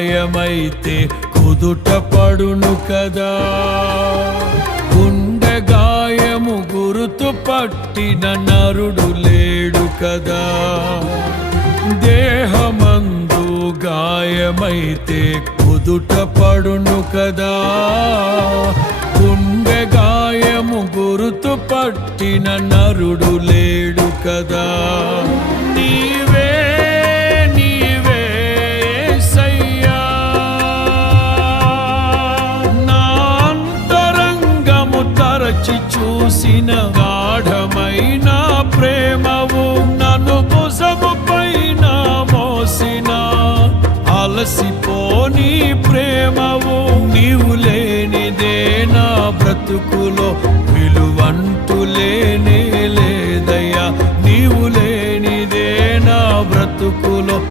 గాయమైతే కుదుట పడును కదా. గుండె గాయము గురుతు పట్టిన నరుడు లేడు కదా. దేహమందు గాయమైతే కుదుట పడును కదా. గుండె గాయము గురుతు పట్టిన నరుడు లేడు కదా. నీ